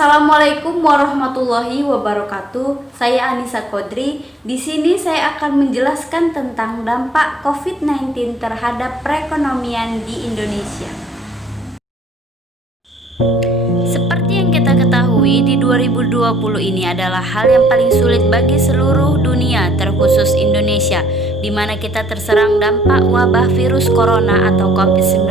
Assalamualaikum warahmatullahi wabarakatuh. Saya Anissa Kodri. Di sini saya akan menjelaskan tentang dampak COVID-19 terhadap perekonomian di Indonesia. Seperti yang kita ketahui, di 2020 ini adalah hal yang paling sulit bagi seluruh dunia, terkhusus Indonesia, di mana kita terserang dampak wabah virus corona atau COVID-19.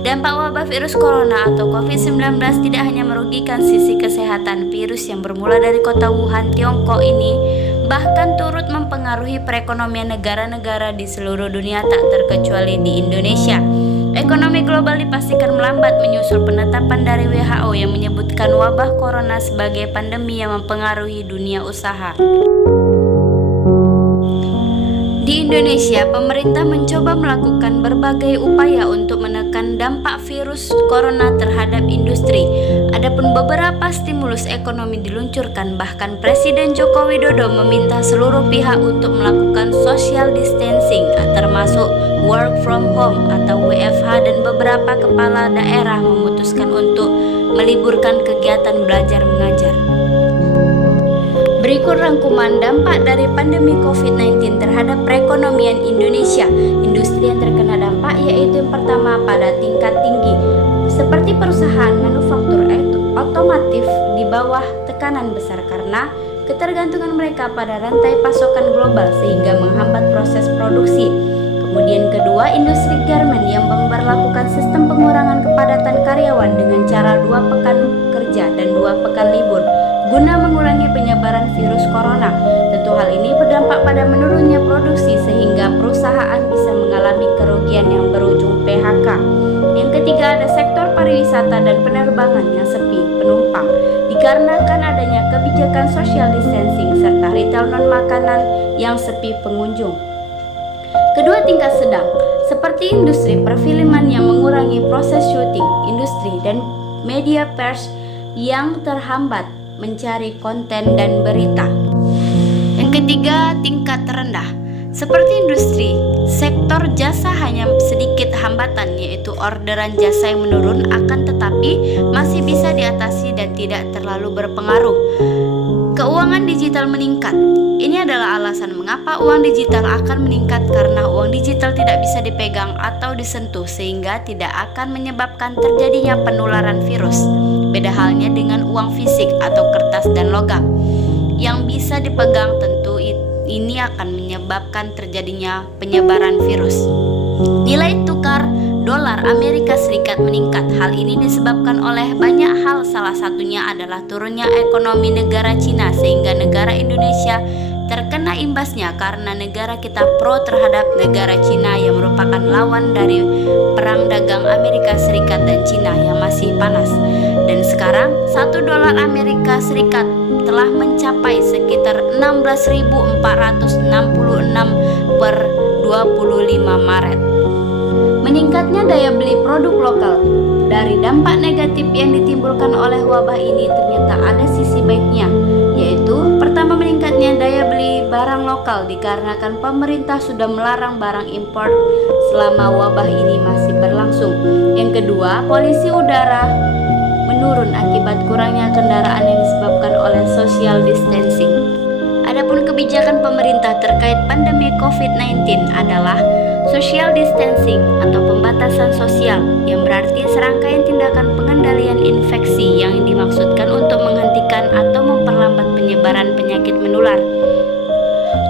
Dampak wabah virus corona atau COVID-19 tidak hanya merugikan sisi kesehatan virus yang bermula dari kota Wuhan, Tiongkok ini, bahkan turut mempengaruhi perekonomian negara-negara di seluruh dunia tak terkecuali di Indonesia. Ekonomi global dipastikan melambat menyusul penetapan dari WHO yang menyebutkan wabah corona sebagai pandemi yang mempengaruhi dunia usaha. Di Indonesia, pemerintah mencoba melakukan berbagai upaya untuk menekan dampak virus corona terhadap industri. Adapun beberapa stimulus ekonomi diluncurkan, bahkan Presiden Joko Widodo meminta seluruh pihak untuk melakukan social distancing, termasuk work from home atau WFH, dan beberapa kepala daerah memutuskan untuk meliburkan kegiatan belajar mengajar. Berikut rangkuman dampak dari pandemi COVID-19 terhadap perekonomian Indonesia. Industri yang terkena dampak yaitu yang pertama pada tingkat tinggi, seperti perusahaan manufaktur otomotif di bawah tekanan besar karena ketergantungan mereka pada rantai pasokan global sehingga menghambat proses produksi. Kemudian kedua, industri garmen yang memberlakukan sistem pengurangan kepadatan karyawan dengan cara 2 pekan kerja dan 2 pekan libur guna mengurangi penyebaran virus corona. Tentu hal ini berdampak pada menurunnya produksi sehingga perusahaan bisa mengalami kerugian yang berujung PHK. Yang ketiga, ada sektor pariwisata dan penerbangan yang sepi penumpang dikarenakan adanya kebijakan social distancing serta retail non-makanan yang sepi pengunjung. Kedua, tingkat sedang, seperti industri perfilman yang mengurangi proses syuting, industri dan media pers yang terhambat mencari konten dan berita. Yang ketiga, tingkat terendah, seperti industri, sektor jasa hanya sedikit hambatan, yaitu orderan jasa yang menurun, akan tetapi masih bisa diatasi dan tidak terlalu berpengaruh. Keuangan digital meningkat. Ini adalah alasan mengapa uang digital akan meningkat, karena uang digital tidak bisa dipegang atau disentuh sehingga tidak akan menyebabkan terjadinya penularan virus. Beda halnya dengan uang fisik atau kertas dan logam yang bisa dipegang, tentu ini akan menyebabkan terjadinya penyebaran virus. Nilai tukar dolar Amerika Serikat meningkat. Hal ini disebabkan oleh banyak hal, salah satunya adalah turunnya ekonomi negara Cina sehingga negara Indonesia terkena imbasnya karena negara kita pro terhadap negara Cina yang merupakan lawan dari perang dagang Amerika Serikat dan Cina yang masih panas. Dan sekarang 1 dolar Amerika Serikat telah mencapai sekitar 16.466 per 25 Maret. Meningkatnya daya beli produk lokal. Dari dampak negatif yang ditimbulkan oleh wabah ini ternyata ada sisi baiknya, yaitu pertama, meningkatnya daya beli barang lokal dikarenakan pemerintah sudah melarang barang impor selama wabah ini masih berlangsung. Yang kedua, polusi udara menurun akibat kurangnya kendaraan yang disebabkan oleh social distancing. Adapun kebijakan pemerintah terkait pandemi COVID-19 adalah social distancing atau pembatasan sosial, yang berarti serangkaian tindakan pengendalian infeksi yang dimaksudkan untuk menghentikan atau memperlambat penyebaran penyakit menular.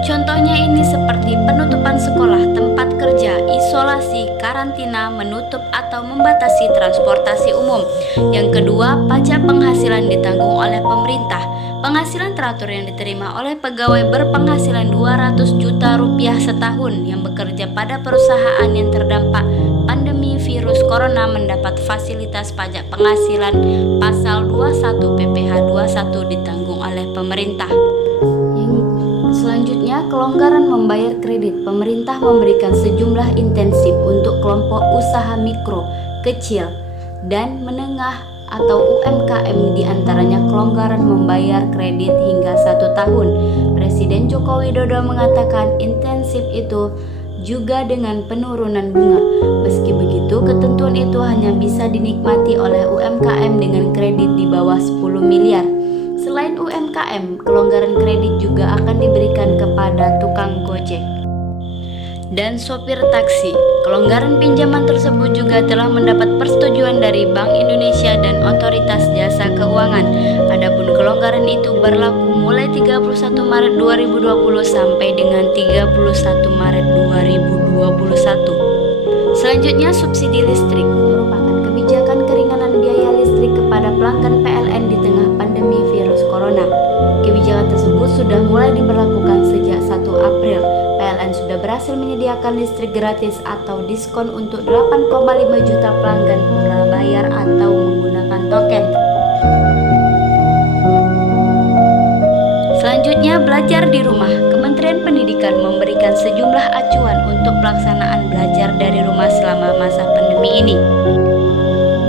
Contohnya ini seperti penutupan sekolah, tempat kerja, isolasi, karantina, menutup atau membatasi transportasi umum. Yang kedua, pajak penghasilan ditanggung oleh pemerintah. Penghasilan teratur yang diterima oleh pegawai berpenghasilan 200 juta rupiah setahun yang bekerja pada perusahaan yang terdampak pandemi virus corona mendapat fasilitas pajak penghasilan pasal 21 PPh 21 ditanggung oleh pemerintah. Selanjutnya, kelonggaran membayar kredit. Pemerintah memberikan sejumlah intensif untuk kelompok usaha mikro, kecil, dan menengah atau UMKM, diantaranya kelonggaran membayar kredit hingga 1 tahun. Presiden Joko Widodo mengatakan intensif itu juga dengan penurunan bunga. Meski begitu, ketentuan itu hanya bisa dinikmati oleh UMKM dengan kredit di bawah 10 miliar. Selain UMKM, kelonggaran kredit juga akan diberikan kepada tukang Gojek dan sopir taksi. Kelonggaran pinjaman tersebut juga telah mendapat persetujuan dari Bank Indonesia dan Otoritas Jasa Keuangan. Adapun kelonggaran itu berlaku mulai 31 Maret 2020 sampai dengan 31 Maret 2021. Selanjutnya, subsidi listrik merupakan kebijakan keringanan biaya listrik kepada pelanggan PLN di tengah pandemi virus corona. Kebijakan tersebut sudah mulai diberlakukan sejak 1 April. PLN sudah berhasil menyediakan listrik gratis atau diskon untuk 8,5 juta pelanggan prabayar atau menggunakan token. Selanjutnya, belajar di rumah. Kementerian Pendidikan memberikan sejumlah acuan untuk pelaksanaan belajar dari rumah selama masa pandemi ini.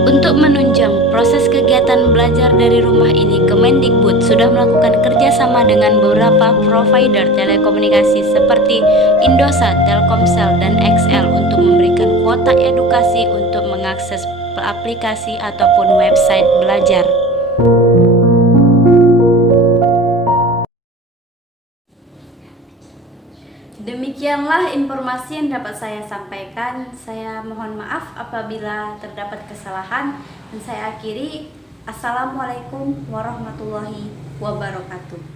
Untuk menunjang proses kegiatan belajar dari rumah ini, Kemendikbud sudah melakukan kerjasama dengan beberapa provider telekomunikasi seperti Indosat, Telkomsel, dan XL untuk memberikan kuota edukasi untuk mengakses aplikasi ataupun website belajar. Demikianlah informasi yang dapat saya sampaikan. Saya mohon maaf apabila terdapat kesalahan dan saya akhiri. Assalamualaikum warahmatullahi wabarakatuh.